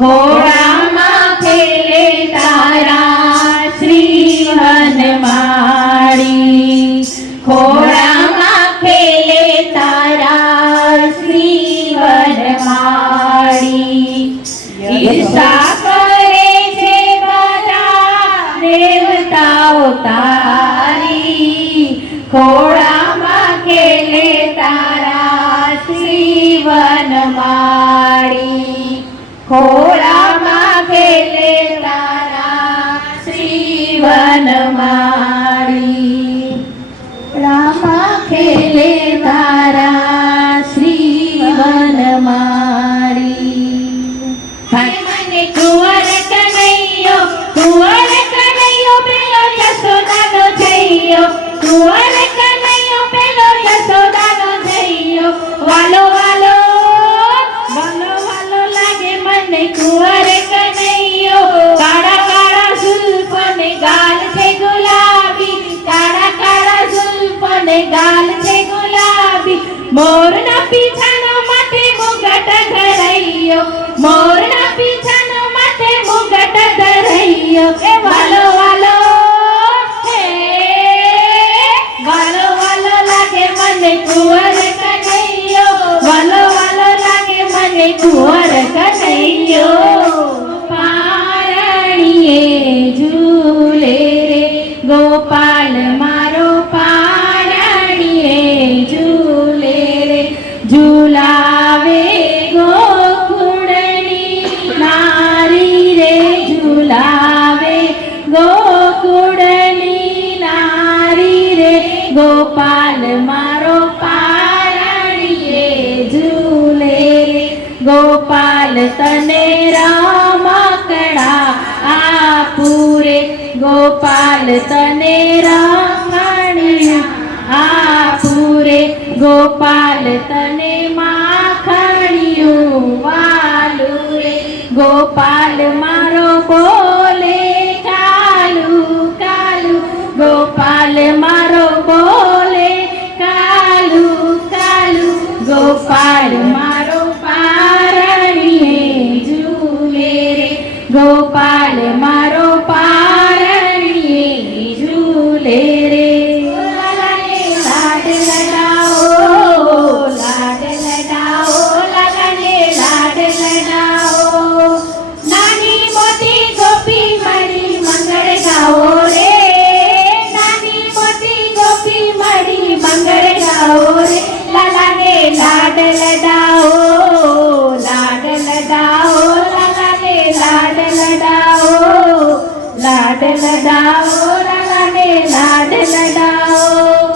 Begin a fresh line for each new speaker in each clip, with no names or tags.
ખોળામાં ખેલે તારા શ્રી વનમાળી ખોળામાં ખેલે તારા શ્રી વનમાળી ઈર્ષા કરે છે બધા દેવતાઓ તારી. ખોળામાં ખેલે ખોળામાં ખેલે તારા શ્રીવન વનમાળી મોરના પીછાનો માટે મુગટ ધરાઈયો મોરના પીછાનો માટે મુગટ ધરાઈયો એ વાલો ગોપાલ તને રમકડા આપુરે. ગોપાલ તને રમણીયા આપુરે. ગોપાલ તને માખણિયું વાલું રે ગોપાલ મારો लगाओ रे लाड लगाओ लाड लगाओ लला ने लाड लगाओ लाड लगाओ लला लाड. लगाओ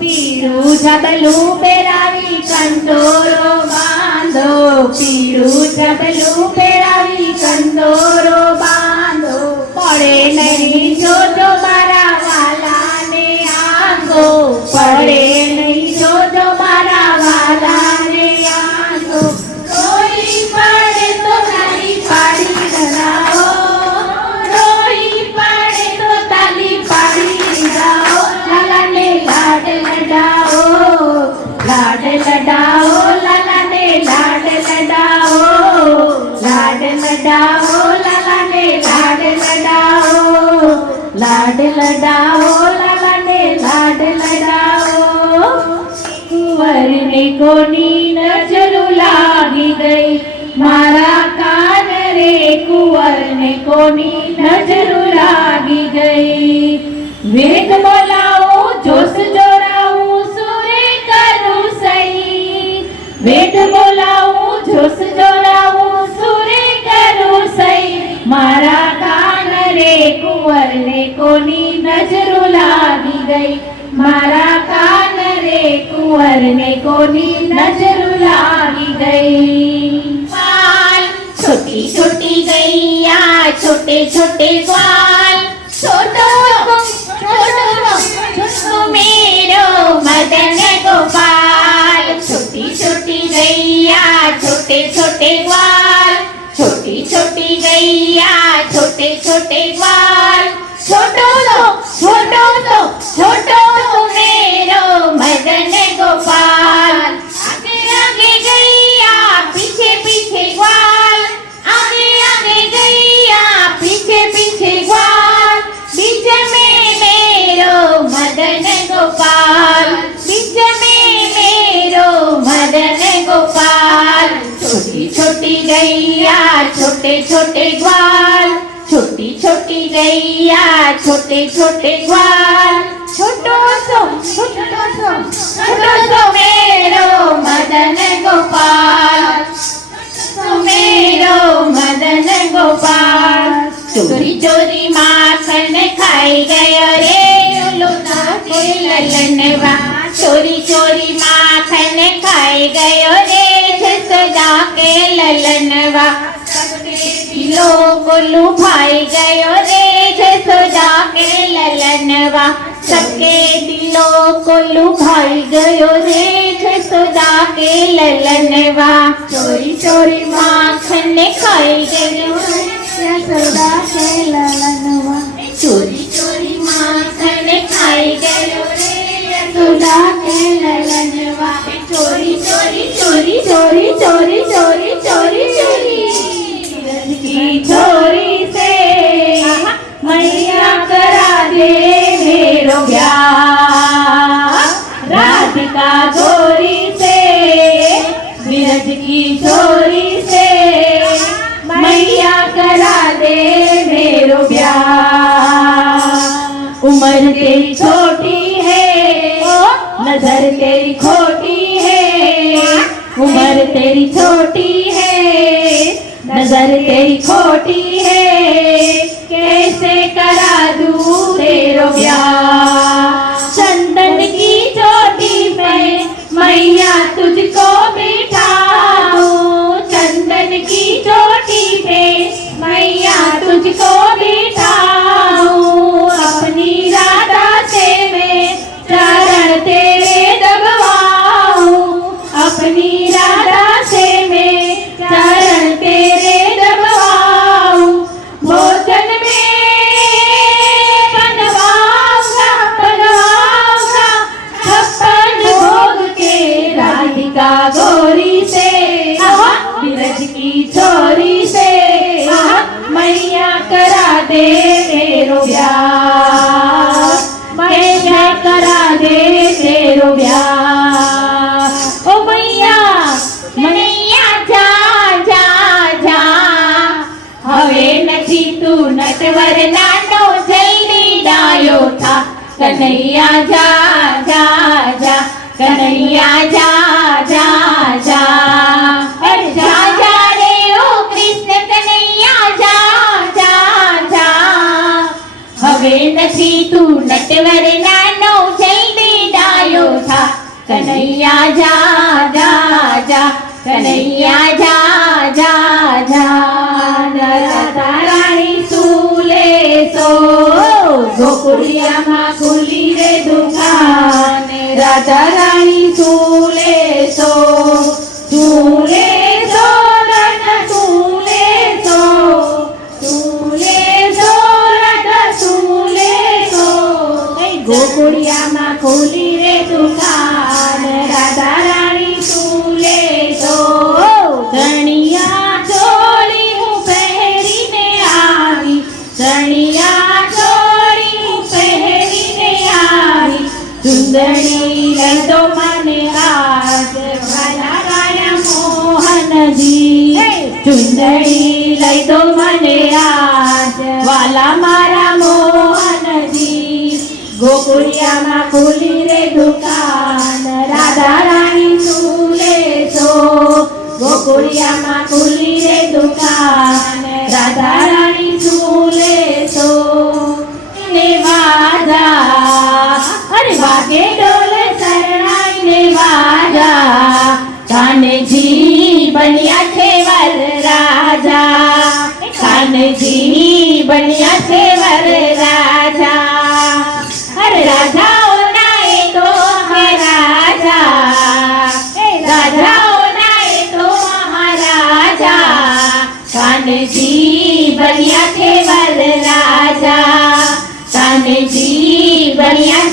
पीरू जबलू पेरावी कंदोरो बांधो, पीरू जबलू पेरावी कंदोरो बांधो. पड़े नहीं जो तुम्हारा वाला ने आंगो, पड़े લાડ લડાઓ લાલાને લાડ લડાઓ. કુંવરને કોની નજર લાગી ગઈ? મારા કાન રે કુંવરને કોની નજર લાગી ગઈ? વેગ બોલાવો, જોશ જોડાવું સુરે કરું સહી. વેદ બોલાવું, જોશ જોડાવું સુરે કરું સહી. મારા કાન કુંવરને કોની નજર લાગી ગઈ મારા કાન રે કુંવરને કોની નજર લાગી ગઈ
ग्वाल छोटी छोटी गैया छोटे छोटे ग्वाल छोटो छोटो छोटो मेरो मदन गोपाल छोटी छोटी गैया छोटे छोटे ग्वाल छोटी छोटी गैया छोटे छोटे ग्वाल छोटो छोटो छोटो मेरो मदन गोपाल। आगे आगे गैया, पीछे पीछे ग्वाल। पीछे
पीछे ग्वाल। बीच में मेरो मदन गोपाल। बीच में मेरो मदन गोपाल। छोटी छोटी
गैया छोटे छोटे ग्वाल। छोटी छोटी गैया, छोटे छोटे ग्वाल। छोटो सो छोटो सो छोटो सो मेरो मदन गोपाल। मेरो मदन गोपाल। चोरी चोरी माखन खाई गयो रे चोरी चोरी माखन खाई गयो रे जसोदा के ललनवा લોક લુભાઈ ગયો રે જસોદા કે લલનવા सबके दिलों को लुभाई गयो रे जसोदा के ललनवा चोरी चोरी माखन खाई गयो
जसोदा के ललनवा
चोरी चोरी माखन खाई गयो रे
जसोदा के ललनवा
चोरी चोरी चोरी
चोरी चोरी चोरी चोरी मैया करा दे मेरो ब्याह राधिका चोरी से बिरज की चोरी से मैया करा दे मेरो ब्याह उम्र तेरी छोटी है, नज़र तेरी खोटी है, उम्र तेरी छोटी है, नज़र तेरी खोटी है। કનૈયા જા જા જા, કનૈયા જા જા જા. અરે જા જા રે, ઓ કૃષ્ણ કનૈયા જા જા જા. હવે નથી તું નટવર નાનો જલ્દી ડાયો થા. કનૈયા જા જા જા, કનૈયા જા જા જા. તારાણી સુલે સો ગોકુળિયામાં राजा राणी વાલા મારા મોહનજી ગોકુળિયામાં ખુલી રે દુકાન રાધા રાણી સુલે છો ગોકુળિયામાં ખુલી રે દુકાન રાધા રાણી સુલે છો ને વાજા અરે વાગે ડોલ શરણાઈને વાજા કાનજી બન્યા છે વર રાજા भगवान जी बनिया से वर राजा। हर राजा नाए तो राजा नाए तो महाराजा। कान जी बनिया थे वर राजा। कान जी बनिया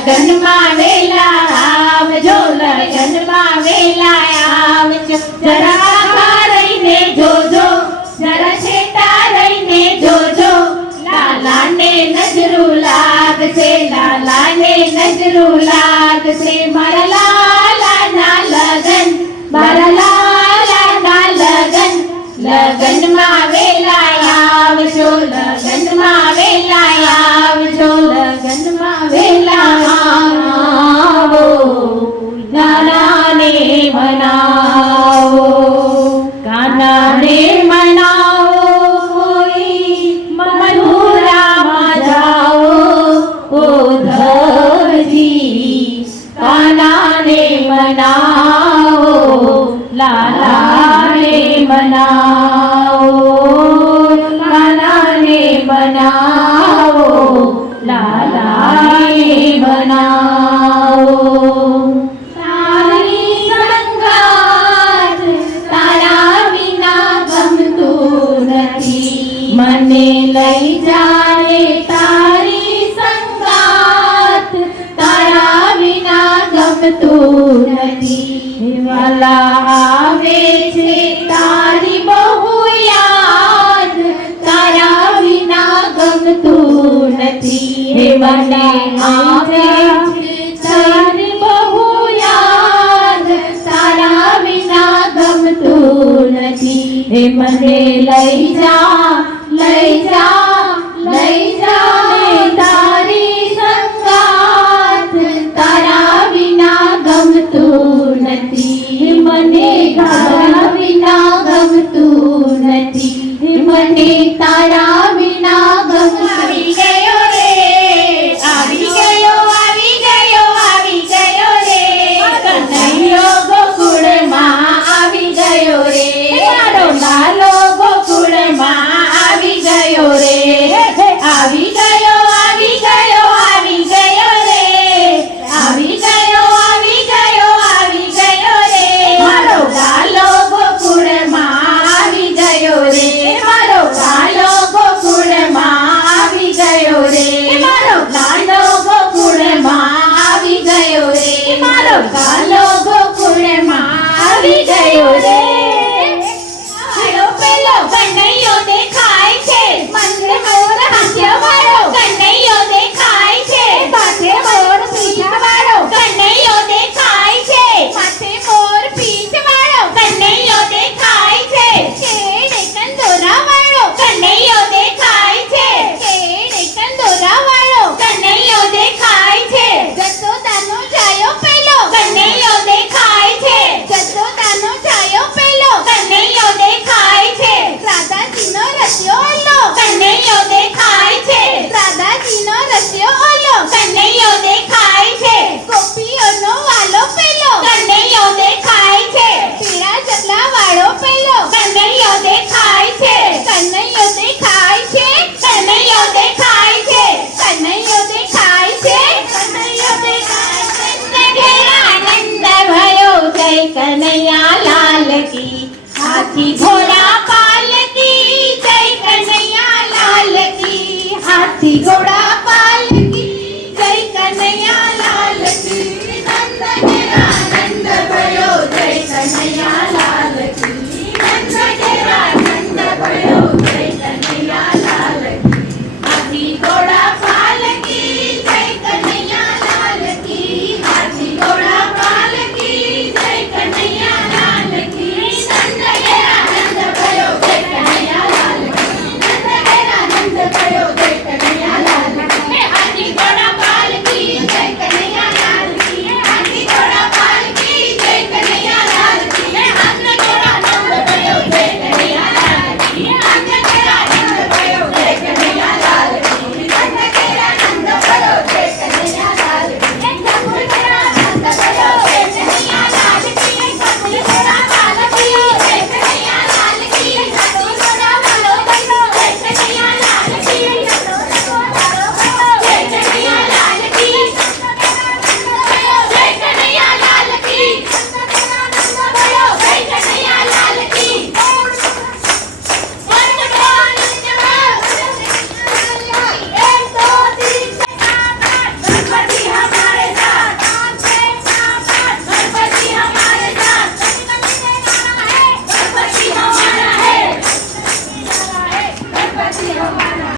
લગનમાં વેલા આવજો લગનમાં વેલા આવજો જરા રહીને જોજો જરા છેટા રહીને જોજો લાલાને નજરું લાગશે લાલાને નજરું લાગશે મારા લાલાના લગન મારા લાલાના લગન લગનમાં banana.